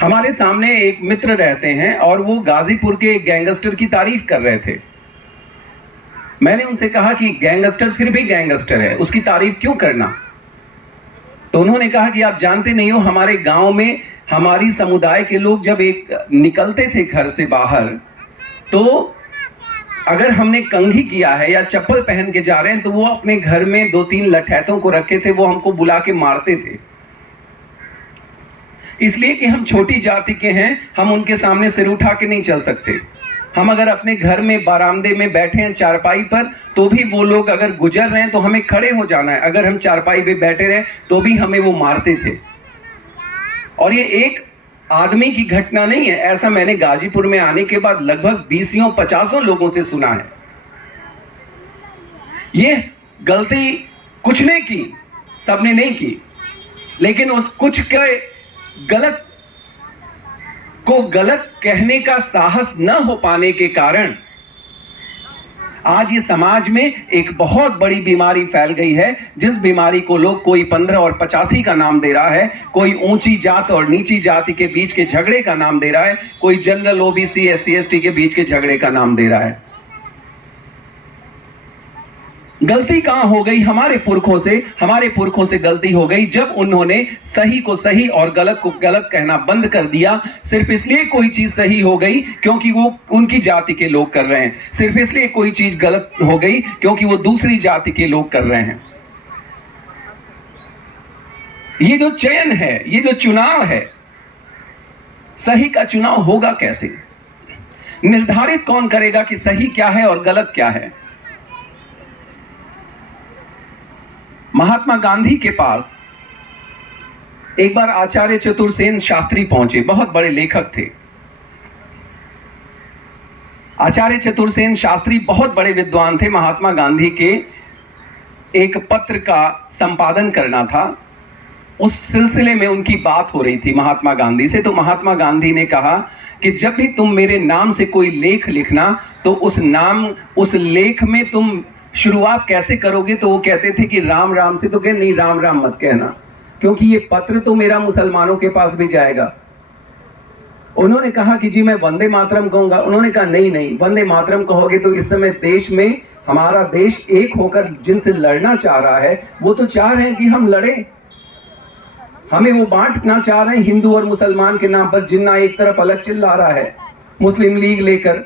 हमारे सामने एक मित्र रहते हैं और वो गाजीपुर के एक गैंगस्टर की तारीफ कर रहे थे। मैंने उनसे कहा कि गैंगस्टर फिर भी गैंगस्टर है, उसकी तारीफ क्यों करना। तो उन्होंने कहा कि आप जानते नहीं हो, हमारे गांव में हमारी समुदाय के लोग जब एक निकलते थे घर से बाहर, तो अगर हमने कंघी किया है या चप्पल पहन के जा रहे हैं तो वो अपने घर में 2-3 लठैतों को रखे थे, वो हमको बुला के मारते थे। इसलिए कि हम छोटी जाति के हैं, हम उनके सामने सिर उठा के नहीं चल सकते। हम अगर अपने घर में बरामदे में बैठे हैं चारपाई पर, तो भी वो लोग अगर गुजर रहे हैं तो हमें खड़े हो जाना है। अगर हम चारपाई पे बैठे रहे तो भी हमें वो मारते थे। और ये एक आदमी की घटना नहीं है, ऐसा मैंने गाजीपुर में आने के बाद लगभग 20-50 लोगों से सुना है। ये गलती कुछ ने की, सबने नहीं की, लेकिन उस कुछ के गलत को गलत कहने का साहस न हो पाने के कारण आज ये समाज में एक बहुत बड़ी बीमारी फैल गई है, जिस बीमारी को लोग कोई 15 और 85 का नाम दे रहा है, कोई ऊंची जात और नीची जाति के बीच के झगड़े का नाम दे रहा है, कोई जनरल ओबीसी SC ST के बीच के झगड़े का नाम दे रहा है। गलती कहां हो गई? हमारे पुरखों से गलती हो गई जब उन्होंने सही को सही और गलत को गलत कहना बंद कर दिया। सिर्फ इसलिए कोई चीज सही हो गई क्योंकि वो उनकी जाति के लोग कर रहे हैं, सिर्फ इसलिए कोई चीज गलत हो गई क्योंकि वो दूसरी जाति के लोग कर रहे हैं। ये जो चयन है, ये जो चुनाव है, सही का चुनाव होगा कैसे? निर्धारित कौन करेगा कि सही क्या है और गलत क्या है? महात्मा गांधी के पास एक बार आचार्य चतुर्सेन शास्त्री पहुंचे, बहुत बड़े लेखक थे। आचार्य चतुर्सेन शास्त्री बहुत बड़े विद्वान थे। महात्मा गांधी के एक पत्र का संपादन करना था, उस सिलसिले में उनकी बात हो रही थी महात्मा गांधी से। तो महात्मा गांधी ने कहा कि जब भी तुम मेरे नाम से कोई लेख लिखना तो उस लेख में तुम शुरुआत कैसे करोगे? तो वो कहते थे कि राम राम से। तो कहे नहीं, राम राम मत कहना, क्योंकि ये पत्र तो मेरा मुसलमानों के पास भी जाएगा। उन्होंने कहा कि जी मैं वंदे मातरम कहूंगा। उन्होंने कहा नहीं, वंदे मातरम कहोगे तो इस समय देश में, हमारा देश एक होकर जिनसे लड़ना चाह रहा है, वो तो चाह रहे हैं कि हम लड़े, हमें वो बांटना चाह रहे हैं हिंदू और मुसलमान के नाम पर। जिन्ना एक तरफ अलग चिल्ला रहा है, मुस्लिम लीग लेकर,